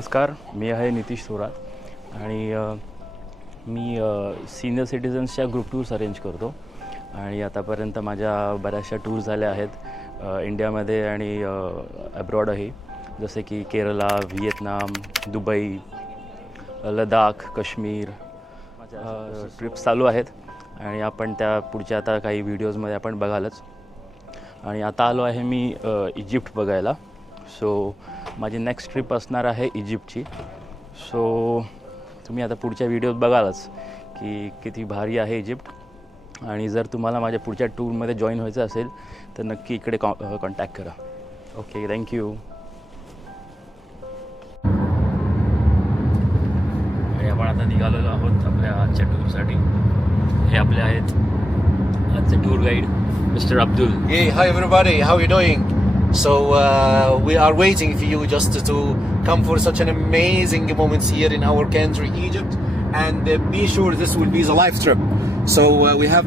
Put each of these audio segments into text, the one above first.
नमस्कार, मी आहे नितीश थोरात आणि मी सीनियर सिटिझन्सच्या ग्रुप टूर्स अरेंज करतो आणि आतापर्यंत माझ्या बऱ्याचशा टूर्स झाल्या आहेत इंडियामध्ये आणि अब्रॉडही, जसे की केरला, व्हिएतनाम, दुबई, लडाख, काश्मीर. माझ्या ट्रिप्स चालू आहेत आणि आपण त्या पुढच्या आता काही व्हिडिओजमध्ये आपण बघालच. आणि आता आलो आहे मी इजिप्त बघायला. सो माझी नेक्स्ट ट्रिप असणार आहे इजिप्तची. सो तुम्ही आता पुढच्या व्हिडिओत बघालच की किती भारी आहे इजिप्त. आणि जर तुम्हाला माझ्या पुढच्या टूरमध्ये जॉईन व्हायचं असेल तर नक्की इकडे कॉन्टॅक्ट करा. Okay, thank you. आणि आपण आता निघालेलो आहोत आपल्या आजच्या टूरसाठी. हे आपले आहेत आजचे tour guide mister Abdul. Hey, hi everybody, how are you doing? So we are waiting for you just to come for such an amazing moments here in our country, Egypt, and be sure this will be the live trip. So we have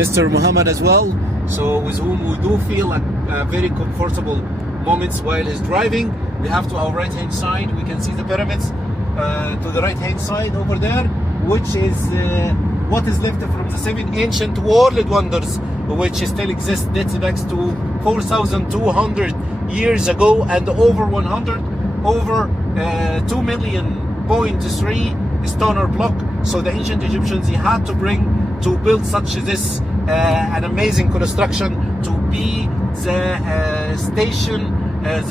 Mr. Muhammad as well, so with whom we do feel very comfortable moments while he's driving. We have to our right hand side, we can see the pyramids to the right hand side over there, which is what is left from the 7 ancient world wonders which still exist, dates back to 4,200 years ago, and over 2,000,000.3 stoner block. So the ancient Egyptians, they had to bring to build such this an amazing construction to be the station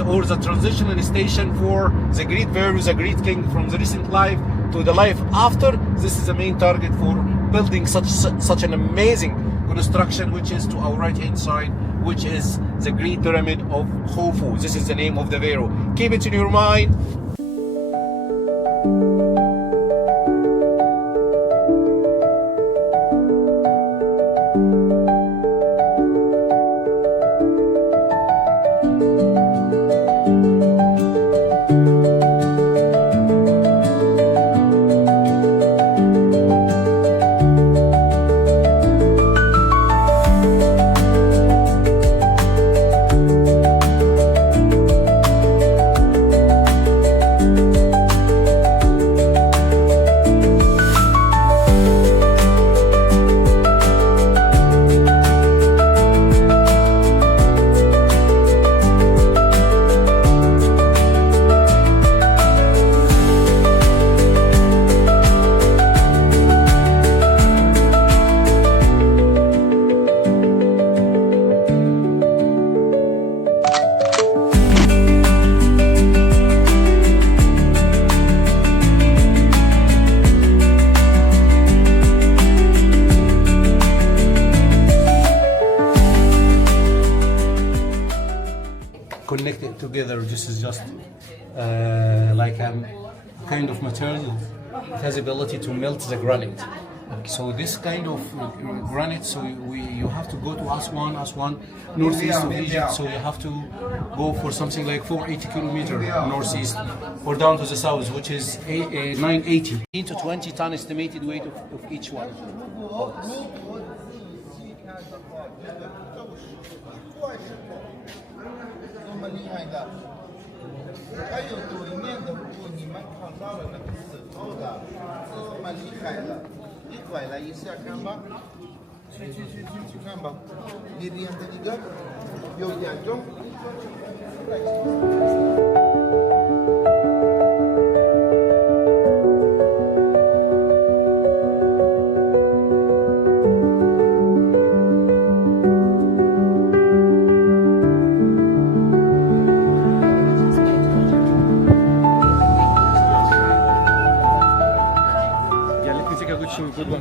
or the transitional station for the great pharaoh, the great king, from the recent life to the life after. This is the main target for building such an amazing construction, which is to our right hand side, which is the Great Pyramid of Khufu. This is the name of the pharaoh. Keep it in your mind. Connected together. This is just like a kind of material. It has ability to melt the granite. So this kind of granite, so you have to go to Aswan, northeast of Egypt. So you have to go for something like 480 kilometers northeast, or down to the south, which is 980 to 20 ton estimated weight of each one.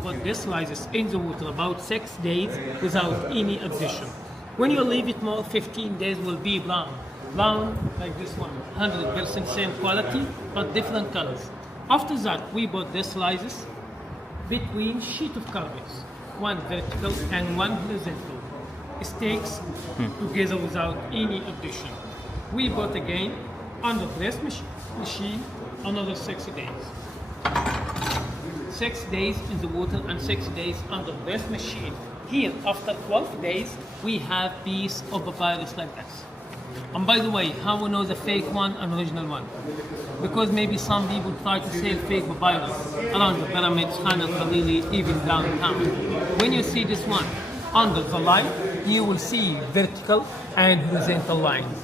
But this rises in the water about 6 days without any addition. When you leave it more, 15 days will be brown. Brown like this one, 100% same quality, but different colors. After that, we put this rises between sheet of carpets, one vertical and one horizontal. Stakes together without any addition. We put again on the press machine another 60 days. 6 days in the water and 6 days on the press machine. Here, after 12 days, we have piece of papyrus like this. And by the way, how we know the fake one and original one? Because maybe some people try to sell fake papyrus around the pyramids, Khan El Khalili, even downtown. When you see this one under the light, you will see vertical and horizontal lines.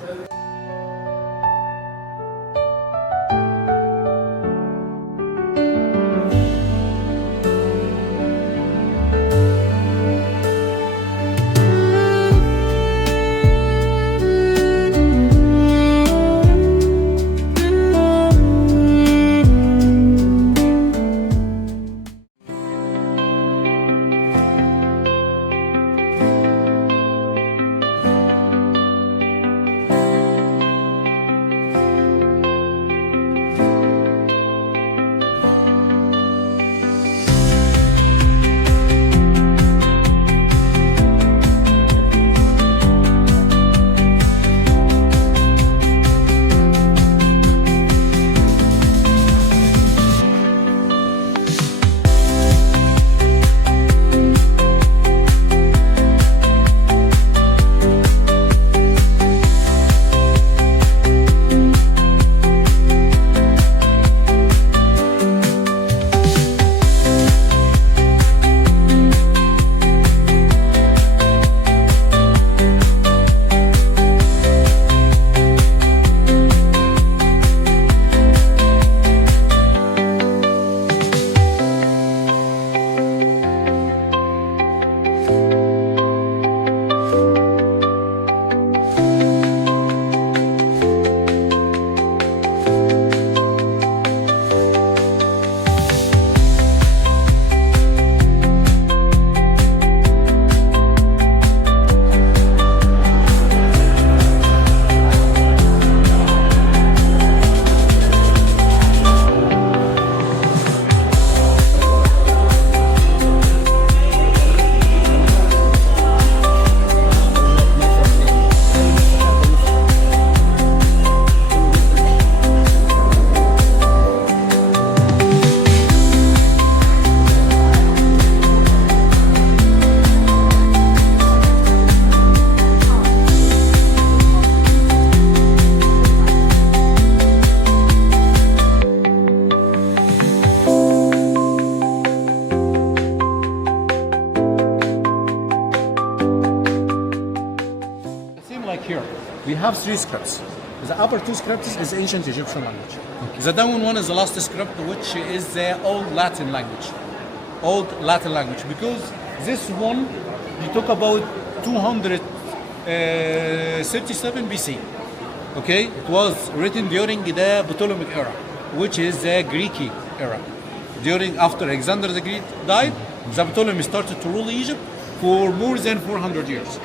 Here, we have three scripts. The upper two scripts is ancient Egyptian language. Okay. The down one is the last script, which is the Old Latin language. Old Latin language, because this one, we talk about 237 BC. Okay, it was written during the Ptolemaic era, which is the Greek era. After Alexander the Great died, the Ptolemies started to rule Egypt for more than 400 years.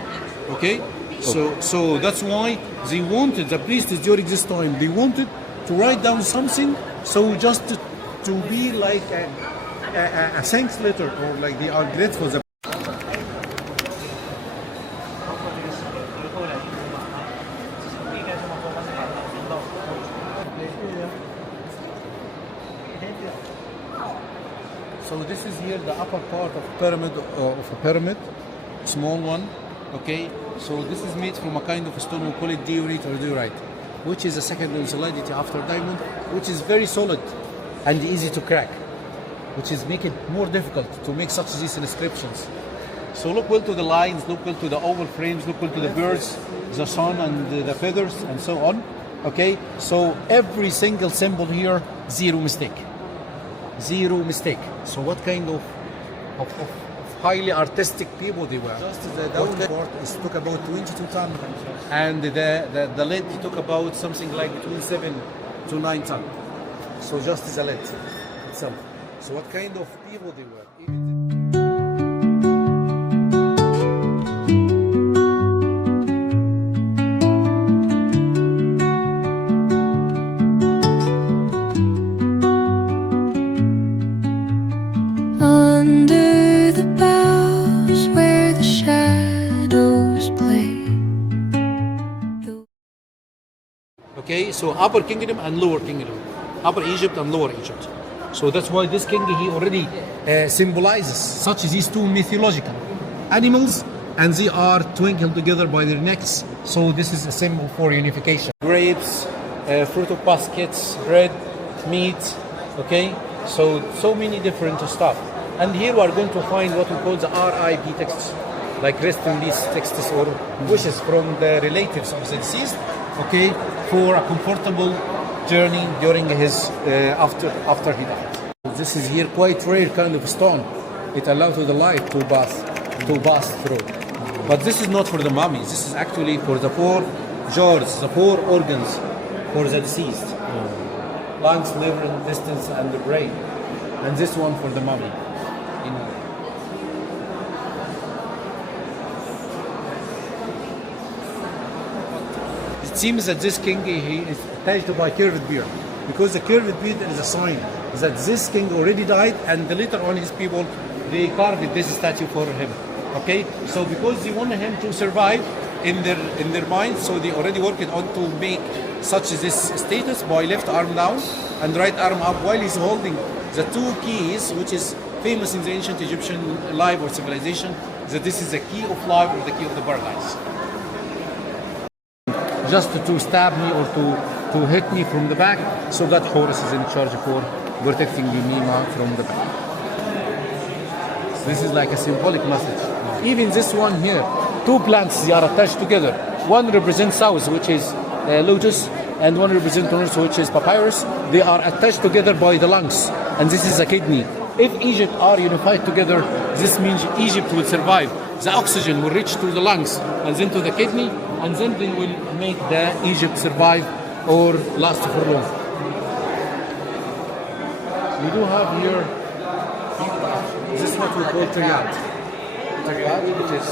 Okay. So that's why they wanted, the priests during this time, they wanted to write down something, so just to be like a thanks letter, or like they are grateful. So this is here the upper part of a pyramid, small one. Okay, so this is made from a kind of a stone, we call it diorite or diorite, which is a second in solidity after diamond, which is very solid and easy to crack, which is make it more difficult to make such these inscriptions. So look well to the lines, look well to the oval frames, look well to the birds, the sun and the feathers and so on. Okay, so every single symbol here, zero mistake. Zero mistake. So what kind of highly artistic people they were. Just the down part is took about 22 tons, and the lid took about something like between 7 to 9 tons. So just the lid itself. So what kind of people they were. Okay, so Upper Kingdom and Lower Kingdom, Upper Egypt and Lower Egypt. So that's why this king, he already symbolizes such these two mythological animals, and they are twinkled together by their necks So this is a symbol for unification. Grapes, fruit of baskets, bread, meat, okay? So many different stuff. And here we are going to find what we call the RIP texts, like rest in peace texts or wishes from the relatives of the deceased, okay, for a comfortable journey during his after he died. This is here quite rare kind of stone. It allows the light to pass through. But this is not for the mummies. This is actually for the 4 jars, the 4 organs for the deceased. Lungs, liver, intestines, and the brain. And this one for the mummy. You know. It seems that this king he is attached by curved beard, because the curved beard is a sign that this king already died, and later on his people they carved this statue for him. Okay, so because they want him to survive in their mind, so they already worked on to make such this status by left arm down and right arm up while he's holding the 2 keys, which is famous in the ancient Egyptian life or civilization, that this is the key of life or the key of the paradise. Just to stab me or to hit me from the back, so that Horus is in charge for protecting the Mima from the back. This is like a symbolic message. Even this one here, 2 plants, they are attached together. One represents south, which is lotus, and one represents north, which is papyrus. They are attached together by the lungs, and this is a kidney. If Egypt are unified together, this means Egypt will survive. The oxygen will reach to the lungs and then to the kidney, and then they will make the Egypt survive or last for long. We do have here, this is what we call triad. Triad, which is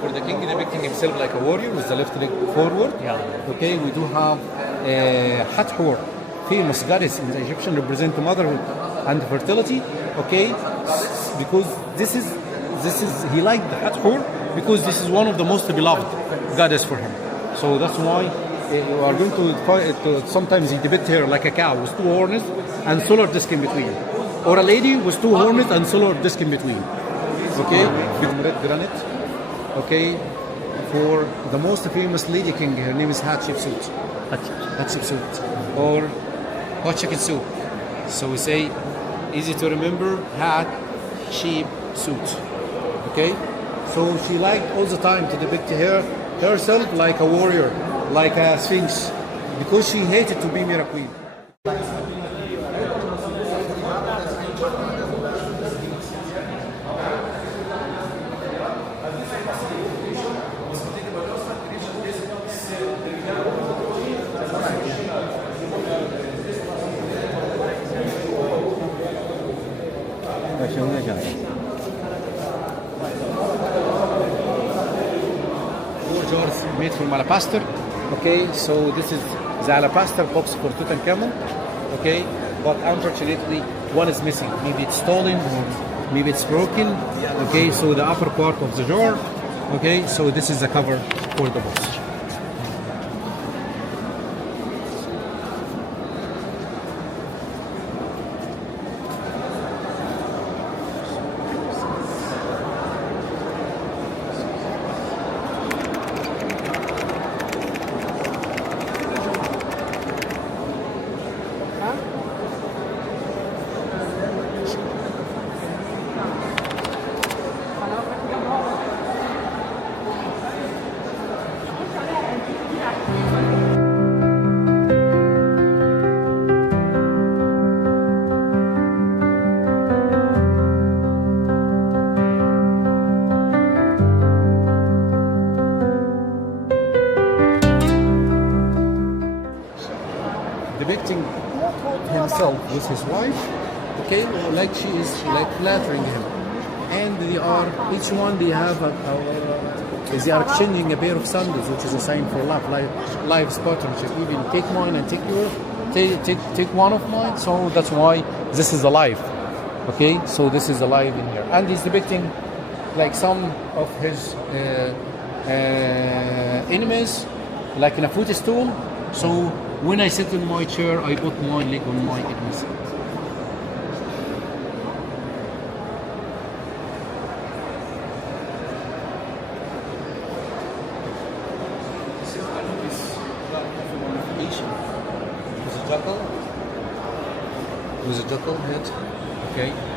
for the king depicting himself like a warrior with the left leg forward. Yeah. Okay, we do have Hathor, famous goddess in the Egyptian, represent motherhood and fertility. Okay, because this is he liked the Hathor because this is one of the most beloved goddess for him. So that's why we are going to sometimes he depict her like a cow with 2 horns and solar disc in between, or a lady with 2 horns and solar disc in between. Okay, with red granite. Okay, for the most famous lady king, her name is Hatshepsut. Hatshepsut, or hot chicken soup. So we say, easy to remember, Hat, sheep, suit. Okay, so she liked all the time to depict herself like a warrior, like a Sphinx, because she hated to be mere queen. Jars made from alabaster. Okay, so this is the alabaster box for Tutankhamun. Okay, but unfortunately one is missing. Maybe it's stolen or maybe it's broken. Okay, so the upper part of the jar. Okay, so this is the cover for the box. Depicting himself with his wife, okay, like she is like flattering him, and they are each one they have they are exchanging a pair of sandals, which is a sign for love, like life's partnership. Even take mine and take one of mine. So that's why this is alive. Okay, so this is alive in here, and he's depicting like some of his enemies, like in a footstool. So when I sit in my chair, I put my leg on my enemies. with a duckle head. Okay.